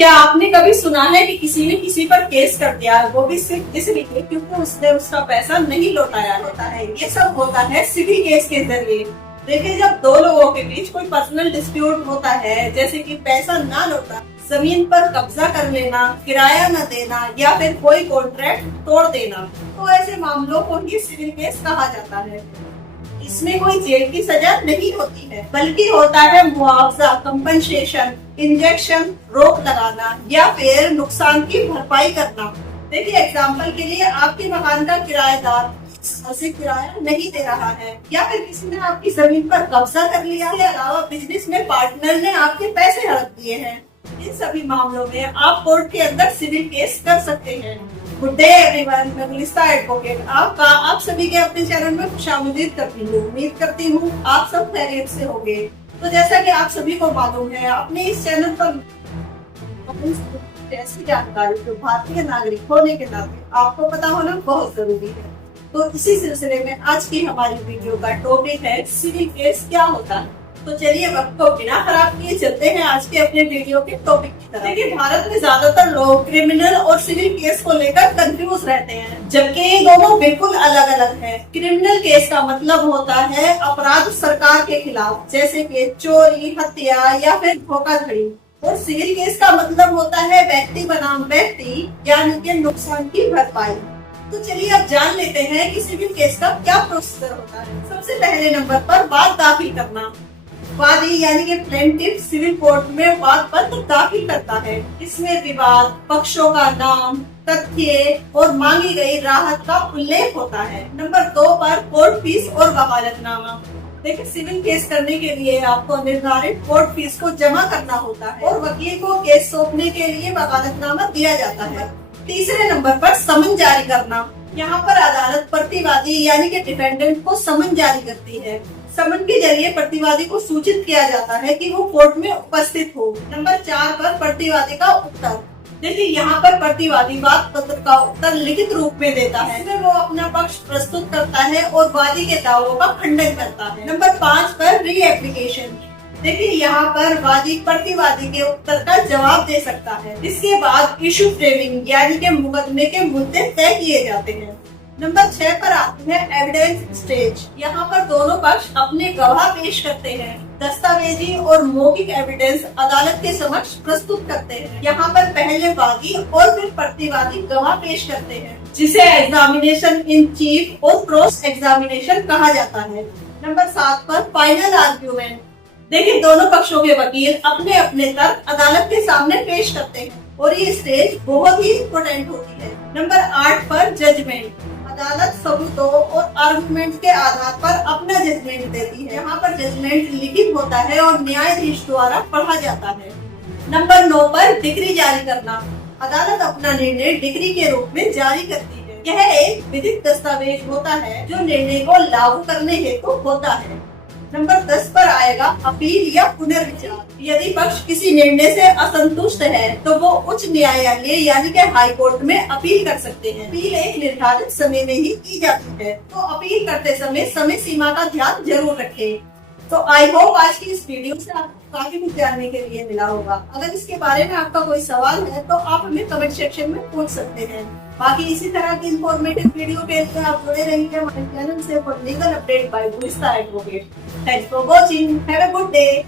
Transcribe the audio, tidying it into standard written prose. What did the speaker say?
क्या आपने कभी सुना है कि किसी ने किसी पर केस कर दिया, वो भी सिर्फ इसलिए क्योंकि उसने उसका पैसा नहीं लौटाया होता है। ये सब होता है सिविल केस के जरिए। देखिए, जब दो लोगों के बीच कोई पर्सनल डिस्प्यूट होता है, जैसे कि पैसा ना लौटा, जमीन पर कब्जा कर लेना, किराया न देना या फिर कोई कॉन्ट्रैक्ट तोड़ देना, तो ऐसे मामलों को ही सिविल केस कहा जाता है। इसमें कोई जेल की सजा नहीं होती है, बल्कि होता है मुआवजा, कंपनसेशन, इंजेक्शन, रोक लगाना या फिर नुकसान की भरपाई करना। देखिए, एग्जाम्पल के लिए आपके मकान का किराएदार उसे किराया नहीं दे रहा है, या फिर किसी ने आपकी जमीन पर कब्जा कर लिया है, अलावा बिजनेस में पार्टनर ने आपके पैसे हड़प दिए हैं। इन सभी मामलों में आप कोर्ट के अंदर सिविल केस कर सकते हैं। गुड डे एवरीवन, मैं गुलिस्ता एडवोकेट आप सभी के अपने चैनल में खुशामदीद करती हूँ। उम्मीद करती हूँ आप सब खैरियत से होंगे। तो जैसा कि आप सभी को मालूम है, अपने इस चैनल पर ऐसी जानकारी जो भारतीय नागरिक होने के नाते आपको पता होना बहुत जरूरी है। तो इसी सिलसिले में आज की हमारी वीडियो का टॉपिक है सिविल केस क्या होता है। तो चलिए वक्त को बिना खराब किए चलते हैं आज के अपने वीडियो के टॉपिक की तरफ। देखिए, भारत में ज्यादातर लोग क्रिमिनल और सिविल केस को लेकर कंफ्यूज रहते हैं, जबकि ये दोनों बिल्कुल अलग अलग हैं। क्रिमिनल केस का मतलब होता है अपराध सरकार के खिलाफ, जैसे कि चोरी, हत्या या फिर धोखाधड़ी। और सिविल केस का मतलब होता है व्यक्ति बनाम व्यक्ति, यानी कि नुकसान की भरपाई। तो चलिए अब जान लेते हैं कि सिविल केस का क्या प्रोसीजर होता है। सबसे पहले नंबर पर वाद दाखिल करना। वादी यानी कि प्लेंटिफ सिविल कोर्ट में वाद पत्र दाखिल करता है। इसमें विवाद, पक्षों का नाम, तथ्य और मांगी गई राहत का उल्लेख होता है। नंबर 2 पर कोर्ट फीस और वकालतनामा। देखिए, सिविल केस करने के लिए आपको निर्धारित कोर्ट फीस को जमा करना होता है और वकील को केस सौंपने के लिए वकालतनामा दिया जाता है। तीसरे नंबर पर समन जारी करना। यहाँ पर अदालत प्रतिवादी यानी कि डिफेंडेंट को समन जारी करती है। समन के जरिए प्रतिवादी को सूचित किया जाता है कि वो कोर्ट में उपस्थित हो। नंबर 4 पर प्रतिवादी का उत्तर। देखिए, यहाँ पर प्रतिवादी वाद पत्र का उत्तर लिखित रूप में देता है। इसमें वो अपना पक्ष प्रस्तुत करता है और वादी के दावों का खंडन करता है। नंबर 5 पर री एप्लीकेशन। देखिए, यहाँ पर वादी प्रतिवादी के उत्तर का जवाब दे सकता है। इसके बाद इशू फ्रेमिंग यानी कि मुकदमे के मुद्दे तय किए जाते हैं। नंबर 6 पर आती है एविडेंस स्टेज। यहाँ पर दोनों पक्ष अपने गवाह पेश करते हैं। दस्तावेजी और मौखिक एविडेंस अदालत के समक्ष प्रस्तुत करते हैं। यहाँ पर पहले वादी और फिर प्रतिवादी गवाह पेश करते हैं, जिसे एग्जामिनेशन इन चीफ और क्रॉस एग्जामिनेशन कहा जाता है। नंबर 7 पर फाइनल आर्ग्यूमेंट। देखिए, दोनों पक्षों के वकील अपने अपने तर्क अदालत के सामने पेश करते हैं और ये स्टेज बहुत ही इम्पोर्टेंट होती है। नंबर 8 पर जजमेंट। अदालत सबूतों और आर्गुमेंट के आधार पर अपना जजमेंट देती है। यहाँ पर जजमेंट लिखित होता है और न्यायाधीश द्वारा पढ़ा जाता है। नंबर 9 पर डिक्री जारी करना। अदालत अपना निर्णय डिक्री के रूप में जारी करती है। यह एक विधिक दस्तावेज होता है जो निर्णय को लागू करने हेतु होता है। नंबर 10 पर आएगा अपील या पुनर्विचार। यदि पक्ष किसी निर्णय से असंतुष्ट है तो वो उच्च न्यायालय यानी कि हाई कोर्ट में अपील कर सकते हैं। अपील एक निर्धारित समय में ही की जाती है, तो अपील करते समय सीमा का ध्यान जरूर रखें। तो आई होप आज की इस वीडियो से आपको काफी कुछ जानने के लिए मिला होगा। अगर इसके बारे में आपका कोई सवाल है तो आप हमें कमेंट सेक्शन में पूछ सकते हैं। बाकी इसी तरह की इंफॉर्मेटिव वीडियो के लिए आप जुड़े रहिए हमारे चैनल से for legal update by Gulista advocate. Thanks for watching, have a good day.